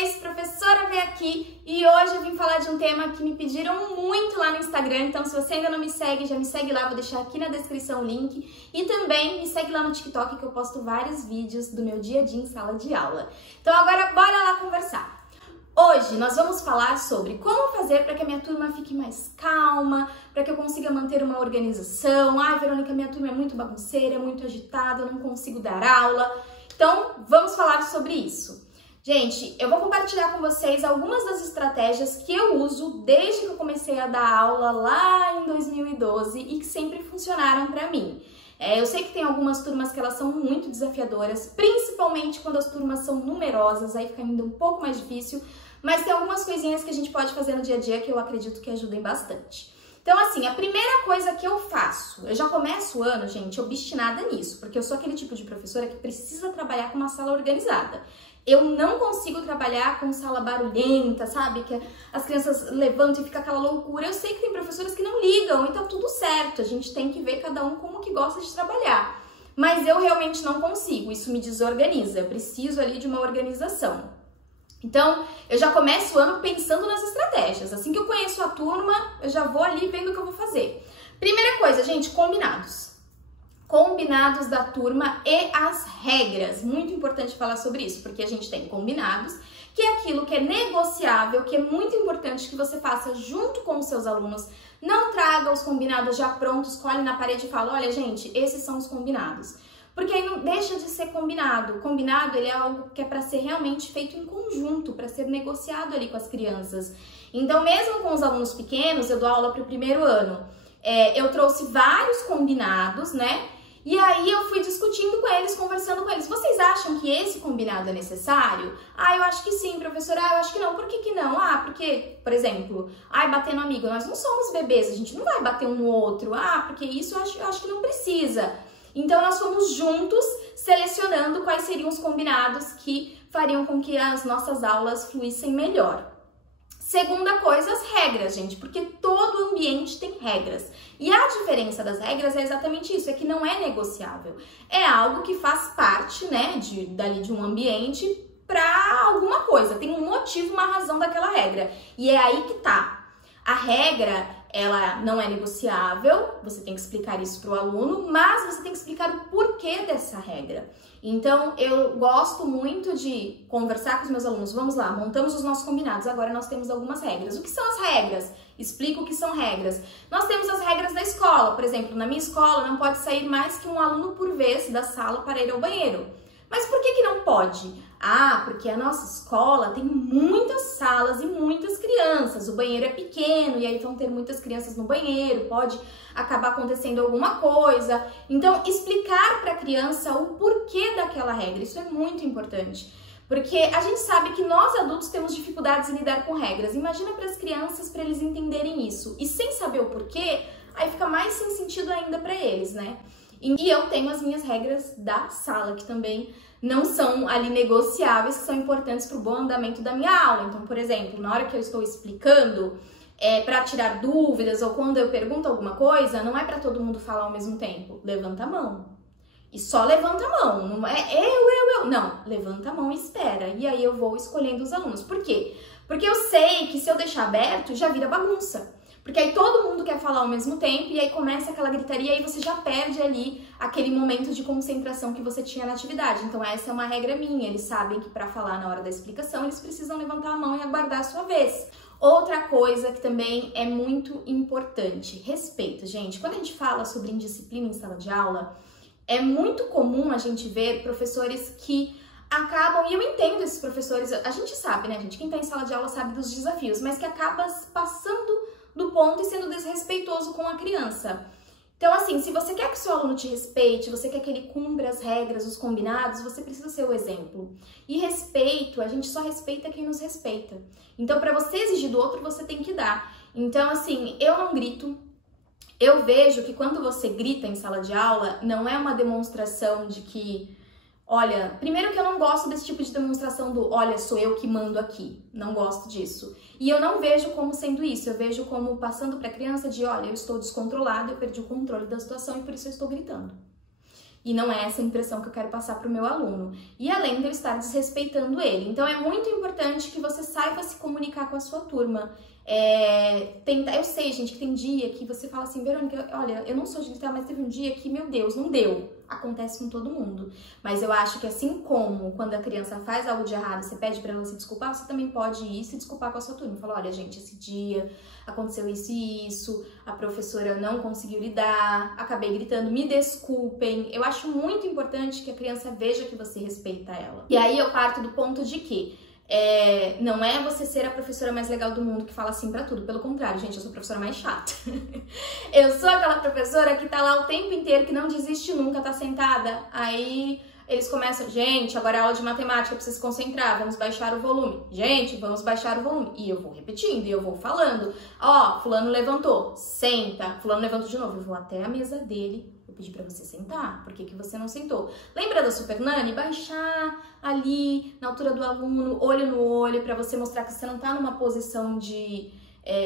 vocês, professora Vê aqui, e hoje eu vim falar de um tema que me pediram muito lá no Instagram, então se você ainda não me segue, já me segue lá, vou deixar aqui na descrição o link, e também me segue lá no TikTok que eu posto vários vídeos do meu dia a dia em sala de aula. Então agora bora lá conversar. Hoje nós vamos falar sobre como fazer para que a minha turma fique mais calma, para que eu consiga manter uma organização. Ah, Verônica, minha turma é muito bagunceira, é muito agitada, eu não consigo dar aula. Então vamos falar sobre isso. Gente, eu vou compartilhar com vocês algumas das estratégias que eu uso desde que eu comecei a dar aula lá em 2012 e que sempre funcionaram para mim. Eu sei que tem algumas turmas que elas são muito desafiadoras, principalmente quando as turmas são numerosas, aí fica ainda um pouco mais difícil, mas tem algumas coisinhas que a gente pode fazer no dia a dia que eu acredito que ajudem bastante. Então, assim, a primeira coisa que eu faço, eu já começo o ano, gente, obstinada nisso, porque eu sou aquele tipo de professora que precisa trabalhar com uma sala organizada. Eu não consigo trabalhar com sala barulhenta, sabe? Que as crianças levantam e fica aquela loucura. Eu sei que tem professoras que não ligam e tá tudo certo. A gente tem que ver cada um como que gosta de trabalhar. Mas eu realmente não consigo, isso me desorganiza. Eu preciso ali de uma organização. Então, eu já começo o ano pensando nas estratégias. Assim que eu conheço a turma, eu já vou ali vendo o que eu vou fazer. Primeira coisa, gente, combinados. Combinados da turma e as regras. Muito importante falar sobre isso, porque a gente tem combinados, que é aquilo que é negociável, que é muito importante que você faça junto com os seus alunos. Não traga os combinados já prontos, colhe na parede e fala, olha gente, esses são os combinados. Porque aí não deixa de ser combinado. Combinado, ele é algo que é para ser realmente feito em conjunto, para ser negociado ali com as crianças. Então, mesmo com os alunos pequenos, eu dou aula para o primeiro ano, eu trouxe vários combinados, né? E aí eu fui discutindo com eles, conversando com eles. Vocês acham que esse combinado é necessário? Ah, eu acho que sim, professora. Ah, eu acho que não. Por que que não? Ah, porque, por exemplo, bater no amigo. Nós não somos bebês, a gente não vai bater um no outro. Ah, porque isso eu acho que não precisa. Então, nós fomos juntos selecionando quais seriam os combinados que fariam com que as nossas aulas fluíssem melhor. Segunda coisa, as regras, gente, porque todo ambiente tem regras. E a diferença das regras é exatamente isso, é que não é negociável. É algo que faz parte, né, dali de um ambiente para alguma coisa. Tem um motivo, uma razão daquela regra. E é aí que tá. A regra, ela não é negociável, você tem que explicar isso para o aluno, mas você tem que explicar o porquê dessa regra. Então, eu gosto muito de conversar com os meus alunos. Vamos lá, montamos os nossos combinados, agora nós temos algumas regras. O que são as regras? Explico o que são regras. Nós temos as regras da escola, por exemplo, na minha escola não pode sair mais que um aluno por vez da sala para ir ao banheiro. Mas por que que não pode? Ah, porque a nossa escola tem muitas salas e muitas crianças, o banheiro é pequeno e aí vão ter muitas crianças no banheiro, pode acabar acontecendo alguma coisa. Então, explicar para a criança o porquê daquela regra, isso é muito importante. Porque a gente sabe que nós adultos temos dificuldades em lidar com regras. Imagina para as crianças, para eles entenderem isso. E sem saber o porquê, aí fica mais sem sentido ainda para eles, né? E eu tenho as minhas regras da sala, que também não são ali negociáveis, que são importantes para o bom andamento da minha aula. Então, por exemplo, na hora que eu estou explicando, para tirar dúvidas ou quando eu pergunto alguma coisa, não é para todo mundo falar ao mesmo tempo. Levanta a mão. E só levanta a mão. Não é eu. Não, levanta a mão e espera. E aí eu vou escolhendo os alunos. Por quê? Porque eu sei que se eu deixar aberto, já vira bagunça. Porque aí todo mundo quer falar ao mesmo tempo e aí começa aquela gritaria e aí você já perde ali aquele momento de concentração que você tinha na atividade. Então essa é uma regra minha, eles sabem que para falar na hora da explicação eles precisam levantar a mão e aguardar a sua vez. Outra coisa que também é muito importante, respeito, gente. Quando a gente fala sobre indisciplina em sala de aula, é muito comum a gente ver professores que acabam, e eu entendo esses professores, a gente sabe, né, gente, quem tá em sala de aula sabe dos desafios, mas que acaba passando do ponto e sendo desrespeitoso com a criança. Então, assim, se você quer que seu aluno te respeite, você quer que ele cumpra as regras, os combinados, você precisa ser o exemplo. E respeito, a gente só respeita quem nos respeita. Então, para você exigir do outro, você tem que dar. Então, assim, eu não grito. Eu vejo que quando você grita em sala de aula, não é uma demonstração de que, olha, primeiro que eu não gosto desse tipo de demonstração do, olha, sou eu que mando aqui. Não gosto disso. E eu não vejo como sendo isso, eu vejo como passando para a criança de, olha, eu estou descontrolada, eu perdi o controle da situação e por isso eu estou gritando. E não é essa a impressão que eu quero passar para o meu aluno. E além de eu estar desrespeitando ele. Então é muito importante que você saiba se comunicar com a sua turma. Eu sei, gente, que tem dia que você fala assim, Verônica, olha, eu não sou de gritar, mas teve um dia que, meu Deus, não deu. Acontece com todo mundo. Mas eu acho que assim como quando a criança faz algo de errado, você pede para ela se desculpar, você também pode ir se desculpar com a sua turma. Falar, olha, gente, esse dia aconteceu isso e isso, a professora não conseguiu lidar, acabei gritando, me desculpem. Eu acho muito importante que a criança veja que você respeita ela. E aí eu parto do ponto de que não é você ser a professora mais legal do mundo que fala assim pra tudo. Pelo contrário, gente, eu sou a professora mais chata. Eu sou aquela professora que tá lá o tempo inteiro, que não desiste nunca, tá sentada. Aí eles começam, gente, agora é aula de matemática, precisa se concentrar, vamos baixar o volume. Gente, vamos baixar o volume. E eu vou repetindo, e eu vou falando. Ó, fulano levantou, senta. Fulano levantou de novo, eu vou até a mesa dele. Eu pedi pra você sentar, por que que você não sentou? Lembra da Super Nani? Baixar ali, na altura do aluno, olho no olho, pra você mostrar que você não tá numa posição de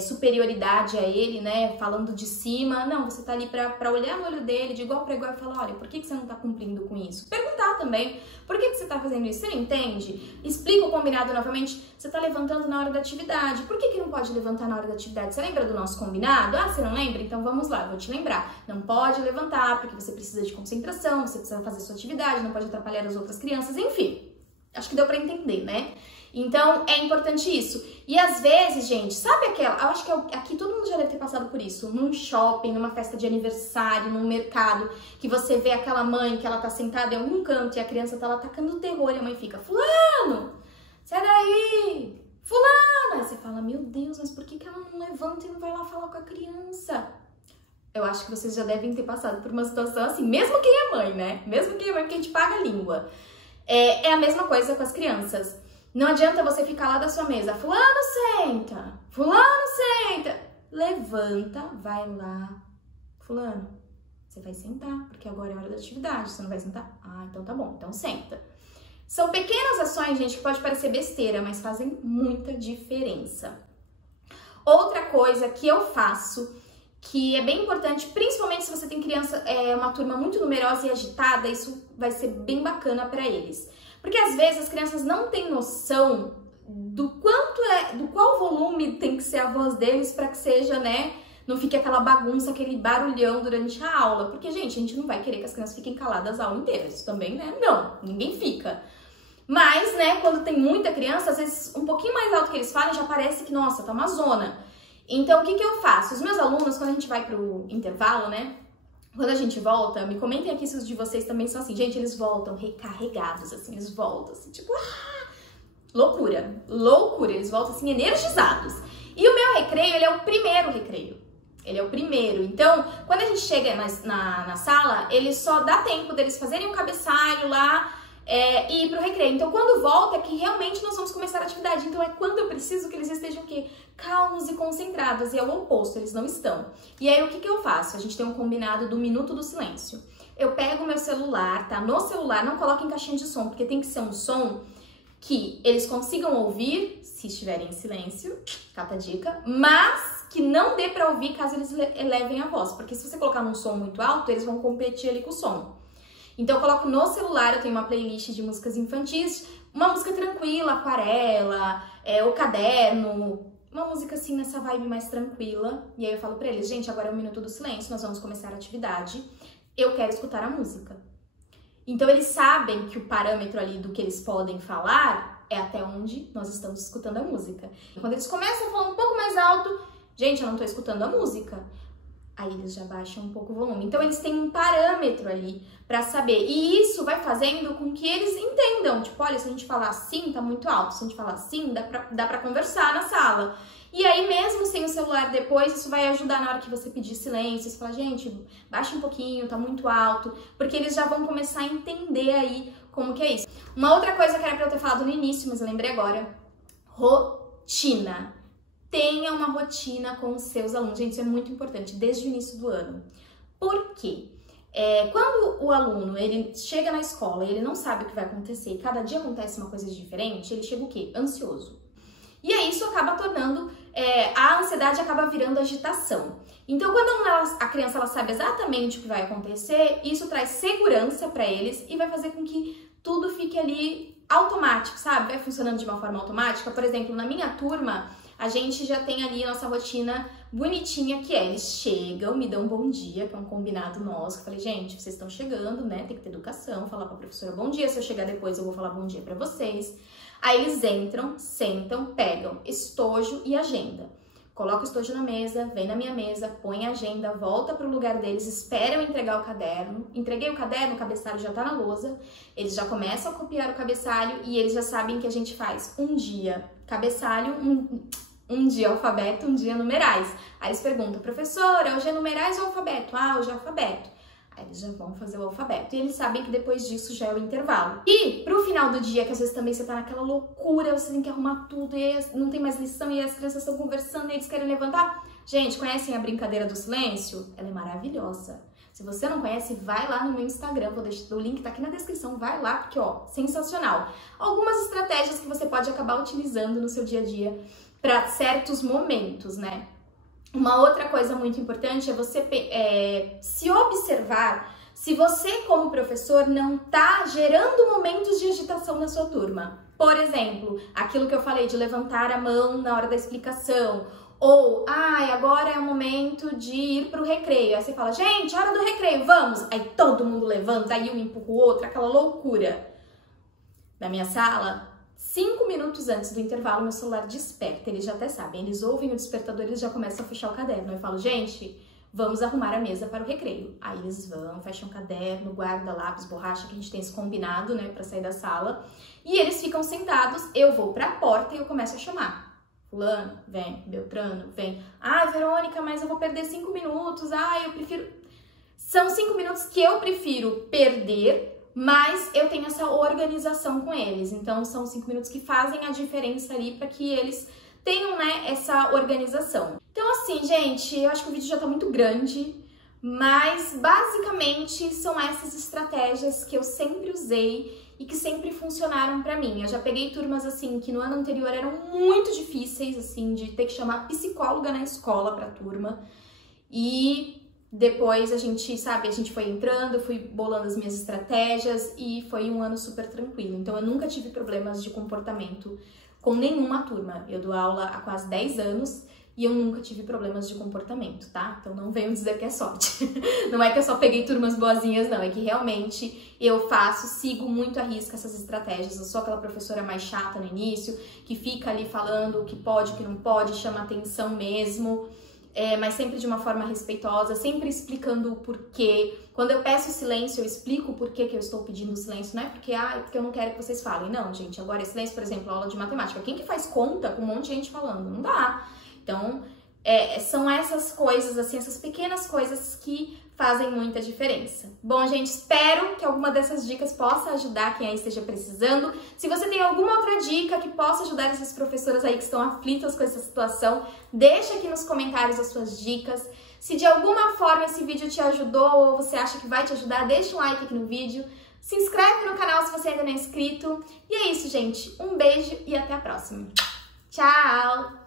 superioridade a ele, né, falando de cima. Não, você tá ali pra olhar no olho dele, de igual pra igual, e falar, olha, por que que você não tá cumprindo com isso? Perguntar também, por que que você tá fazendo isso? Você não entende? Explica o combinado novamente, você tá levantando na hora da atividade, por que que não pode levantar na hora da atividade? Você lembra do nosso combinado? Ah, você não lembra? Então vamos lá, eu vou te lembrar. Não pode levantar, porque você precisa de concentração, você precisa fazer sua atividade, não pode atrapalhar as outras crianças, enfim. Acho que deu pra entender, né? Então, é importante isso. E às vezes, gente, sabe aquela... Eu acho que aqui todo mundo já deve ter passado por isso. Num shopping, numa festa de aniversário, num mercado, que você vê aquela mãe que ela tá sentada em algum canto e a criança tá lá tacando terror e a mãe fica, fulano, sai daí, fulano. Aí você fala, meu Deus, mas por que que ela não levanta e não vai lá falar com a criança? Eu acho que vocês já devem ter passado por uma situação assim, mesmo quem é mãe, né? Mesmo quem é mãe, porque a gente paga a língua. É a mesma coisa com as crianças. Não adianta você ficar lá da sua mesa, fulano senta, fulano senta. Levanta, vai lá. Fulano, você vai sentar, porque agora é hora da atividade, você não vai sentar? Ah, então tá bom, então senta. São pequenas ações, gente, que pode parecer besteira, mas fazem muita diferença. Outra coisa que eu faço, que é bem importante, principalmente se você tem criança, uma turma muito numerosa e agitada, isso vai ser bem bacana para eles. Porque às vezes as crianças não têm noção do qual volume tem que ser a voz deles para que seja, né, não fique aquela bagunça, aquele barulhão durante a aula. Porque, gente, a gente não vai querer que as crianças fiquem caladas a aula inteira. Isso também, né, não, ninguém fica. Mas, né, quando tem muita criança, às vezes um pouquinho mais alto que eles falam, já parece que, nossa, tá uma zona. Então, o que que eu faço? Os meus alunos, quando a gente vai pro intervalo, né, quando a gente volta, me comentem aqui se os de vocês também são assim. Gente, eles voltam recarregados, assim, eles voltam assim, tipo, loucura, loucura. Eles voltam assim, energizados. E o meu recreio, ele é o primeiro recreio. Ele é o primeiro. Então, quando a gente chega na sala, ele só dá tempo deles fazerem um cabeçalho lá e ir pro recreio. Então, quando volta, é que realmente nós vamos começar a atividade. Então, é quando eu preciso que eles estejam o quê? Calmos e concentrados, e é o oposto, eles não estão. E aí, o que que eu faço? A gente tem um combinado do minuto do silêncio. Eu pego o meu celular, tá? No celular, não coloco em caixinha de som, porque tem que ser um som que eles consigam ouvir, se estiverem em silêncio, cata a dica, mas que não dê pra ouvir caso eles elevem a voz, porque se você colocar num som muito alto, eles vão competir ali com o som. Então, eu coloco no celular, eu tenho uma playlist de músicas infantis, uma música tranquila, aquarela, o caderno, uma música assim nessa vibe mais tranquila. E aí eu falo pra eles, gente, agora é o minuto do silêncio, nós vamos começar a atividade, eu quero escutar a música. Então eles sabem que o parâmetro ali do que eles podem falar é até onde nós estamos escutando a música. Quando eles começam a falar um pouco mais alto, gente, eu não tô escutando a música. Aí eles já baixam um pouco o volume. Então eles têm um parâmetro ali pra saber. E isso vai fazendo com que eles entendam. Tipo, olha, se a gente falar assim, tá muito alto. Se a gente falar assim, dá pra conversar na sala. E aí, mesmo sem o celular depois, isso vai ajudar na hora que você pedir silêncio. Você fala, gente, baixa um pouquinho, tá muito alto. Porque eles já vão começar a entender aí como que é isso. Uma outra coisa que era pra eu ter falado no início, mas eu lembrei agora. Rotina. Tenha uma rotina com os seus alunos. Gente, isso é muito importante, desde o início do ano. Por quê? Quando o aluno ele chega na escola e ele não sabe o que vai acontecer, e cada dia acontece uma coisa diferente, ele chega o quê? Ansioso. E aí isso acaba tornando a ansiedade acaba virando agitação. Então, quando a criança ela sabe exatamente o que vai acontecer, isso traz segurança para eles e vai fazer com que tudo fique ali automático, sabe? Vai funcionando de uma forma automática. Por exemplo, na minha turma, a gente já tem ali a nossa rotina bonitinha, que é, eles chegam, me dão um bom dia, que é um combinado nosso. Eu falei, gente, vocês estão chegando, né? Tem que ter educação, falar pra professora bom dia. Se eu chegar depois, eu vou falar bom dia pra vocês. Aí eles entram, sentam, pegam estojo e agenda. Coloca o estojo na mesa, vem na minha mesa, põe a agenda, volta pro lugar deles, esperam entregar o caderno. Entreguei o caderno, o cabeçalho já tá na lousa. Eles já começam a copiar o cabeçalho e eles já sabem que a gente faz um dia cabeçalho, um dia alfabeto, um dia numerais. Aí eles perguntam, professora, hoje é numerais ou alfabeto? Ah, hoje é alfabeto. Aí eles já vão fazer o alfabeto. E eles sabem que depois disso já é o intervalo. E pro final do dia, que às vezes também você tá naquela loucura, você tem que arrumar tudo e não tem mais lição e as crianças estão conversando e eles querem levantar. Gente, conhecem a brincadeira do silêncio? Ela é maravilhosa. Se você não conhece, vai lá no meu Instagram, vou deixar o link, tá aqui na descrição, vai lá, porque ó, sensacional. Algumas estratégias que você pode acabar utilizando no seu dia a dia para certos momentos, né? Uma outra coisa muito importante é você se observar se você, como professor, não tá gerando momentos de agitação na sua turma. Por exemplo, aquilo que eu falei de levantar a mão na hora da explicação. Ou, agora é o momento de ir pro recreio. Aí você fala, gente, hora do recreio, vamos! Aí todo mundo levanta, aí um empurra o outro, aquela loucura. Na minha sala, 5 minutos antes do intervalo, meu celular desperta. Eles já até sabem, eles ouvem o despertador e eles já começam a fechar o caderno. Eu falo, gente, vamos arrumar a mesa para o recreio. Aí eles vão, fecham o caderno, guarda lápis, borracha, que a gente tem esse combinado, né, para sair da sala. E eles ficam sentados, eu vou para a porta e eu começo a chamar. Fulano, vem. Beltrano, vem. Verônica, mas eu vou perder 5 minutos. Eu prefiro... São 5 minutos que eu prefiro perder, mas eu tenho essa organização com eles. Então, são 5 minutos que fazem a diferença ali para que eles tenham, né, essa organização. Então, assim, gente, eu acho que o vídeo já tá muito grande, mas basicamente são essas estratégias que eu sempre usei e que sempre funcionaram pra mim. Eu já peguei turmas, assim, que no ano anterior eram muito difíceis, assim, de ter que chamar psicóloga na escola pra turma. E depois a gente, sabe, a gente foi entrando, eu fui bolando as minhas estratégias e foi um ano super tranquilo. Então eu nunca tive problemas de comportamento com nenhuma turma. Eu dou aula há quase 10 anos e eu nunca tive problemas de comportamento, tá? Então não venham dizer que é sorte. Não é que eu só peguei turmas boazinhas, não. É que realmente eu sigo muito à risca essas estratégias. Eu sou aquela professora mais chata no início, que fica ali falando o que pode, o que não pode, chama atenção mesmo. Mas sempre de uma forma respeitosa, sempre explicando o porquê. Quando eu peço silêncio, eu explico o porquê que eu estou pedindo silêncio. Não é porque, porque eu não quero que vocês falem. Não, gente, agora é silêncio, por exemplo, aula de matemática. Quem que faz conta com um monte de gente falando? Não dá. Então, são essas coisas, assim, essas pequenas coisas que fazem muita diferença. Bom, gente, espero que alguma dessas dicas possa ajudar quem aí esteja precisando. Se você tem alguma outra dica que possa ajudar essas professoras aí que estão aflitas com essa situação, deixa aqui nos comentários as suas dicas. Se de alguma forma esse vídeo te ajudou ou você acha que vai te ajudar, deixa um like aqui no vídeo. Se inscreve no canal se você ainda não é inscrito. E é isso, gente. Um beijo e até a próxima. Tchau!